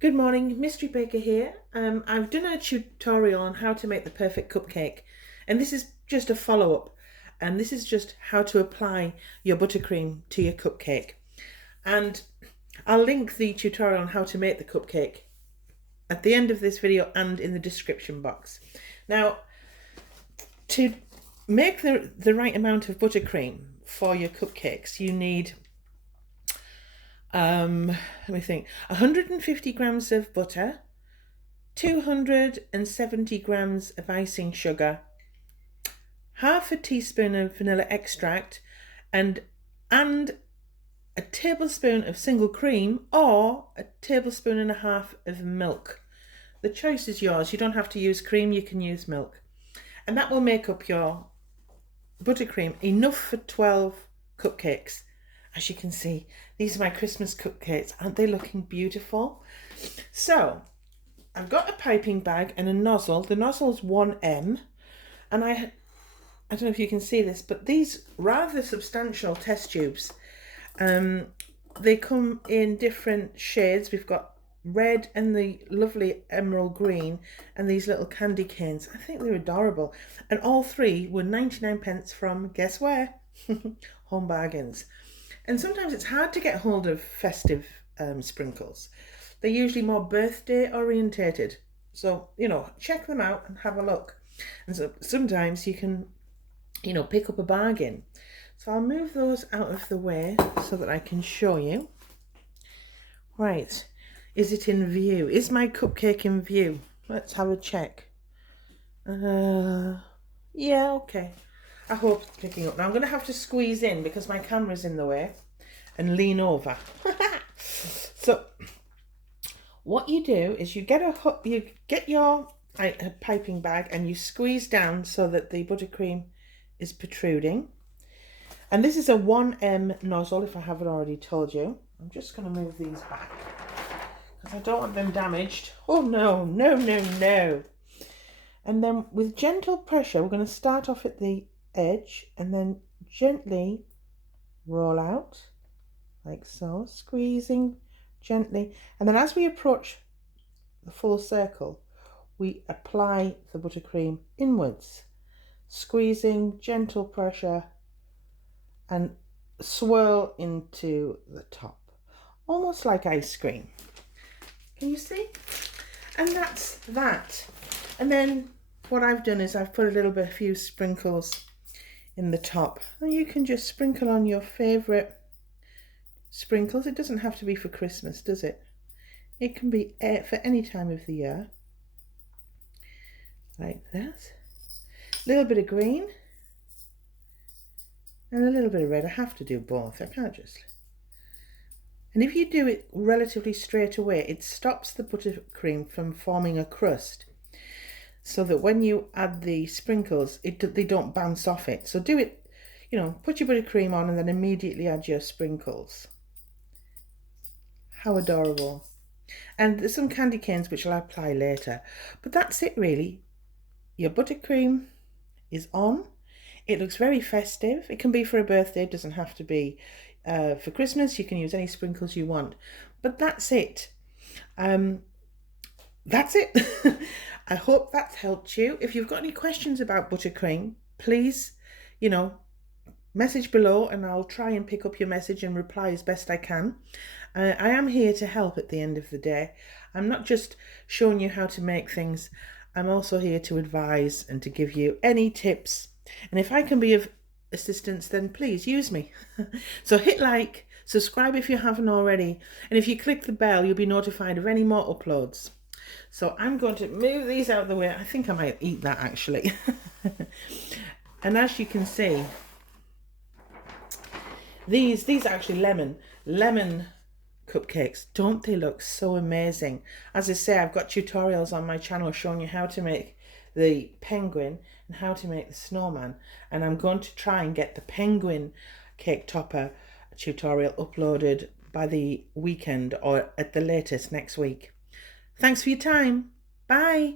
Good morning, Mystery Baker here. I've done a tutorial on how to make the perfect cupcake, and this is just a follow-up, and this is just how to apply your buttercream to your cupcake. And I'll link the tutorial on how to make the cupcake at the end of this video and in the description box. Now, to make the right amount of buttercream for your cupcakes, you need let me think, 150 grams of butter, 270 grams of icing sugar, half a teaspoon of vanilla extract, and a tablespoon of single cream or a tablespoon and a half of milk. The choice is yours. You don't have to use cream, you can use milk. And that will make up your buttercream, enough for 12 cupcakes. As you can see, these are my Christmas cupcakes. Aren't they looking beautiful? So, I've got a piping bag and a nozzle. The nozzle's 1M. And I don't know if you can see this, but these rather substantial test tubes, they come in different shades. We've got red and the lovely emerald green and these little candy canes. I think they're adorable. And all three were 99p from, guess where? Home Bargains. And sometimes it's hard to get hold of festive sprinkles. They're usually more birthday orientated. So, check them out and have a look. And so sometimes you can, pick up a bargain. So I'll move those out of the way so that I can show you. Right, is it in view? Is my cupcake in view? Let's have a check. Yeah, okay. I hope it's picking up. Now I'm going to have to squeeze in because my camera's in the way and lean over. So what you do is you get your piping bag and you squeeze down so that the buttercream is protruding. And this is a 1M nozzle, if I haven't already told you. I'm just going to move these back because I don't want them damaged. Oh no, no, no, no. And then with gentle pressure, we're going to start off at the edge and then gently roll out like so, squeezing gently, and then as we approach the full circle we apply the buttercream inwards, squeezing, gentle pressure, and swirl into the top, almost like ice cream. Can you see? And that's that. And then what I've done is I've put a few sprinkles in the top, and you can just sprinkle on your favorite sprinkles. It doesn't have to be for Christmas, does it? It can be for any time of the year, like that. A little bit of green and a little bit of red. I have to do both, I can't just. And if you do it relatively straight away, it stops the buttercream from forming a crust, so that when you add the sprinkles, they don't bounce off it. So do it, put your buttercream on and then immediately add your sprinkles. How adorable. And there's some candy canes which I'll apply later. But that's it really. Your buttercream is on. It looks very festive. It can be for a birthday. It doesn't have to be for Christmas. You can use any sprinkles you want. But that's it. That's it. I hope that's helped you. If you've got any questions about buttercream, please, message below and I'll try and pick up your message and reply as best I can. I am here to help at the end of the day. I'm not just showing you how to make things. I'm also here to advise and to give you any tips. And if I can be of assistance, then please use me. So hit like, subscribe if you haven't already. And if you click the bell, you'll be notified of any more uploads. So I'm going to move these out of the way. I think I might eat that actually. And as you can see, these are actually lemon cupcakes. Don't they look so amazing? As I say, I've got tutorials on my channel showing you how to make the penguin and how to make the snowman. And I'm going to try and get the penguin cake topper tutorial uploaded by the weekend or at the latest next week. Thanks for your time. Bye.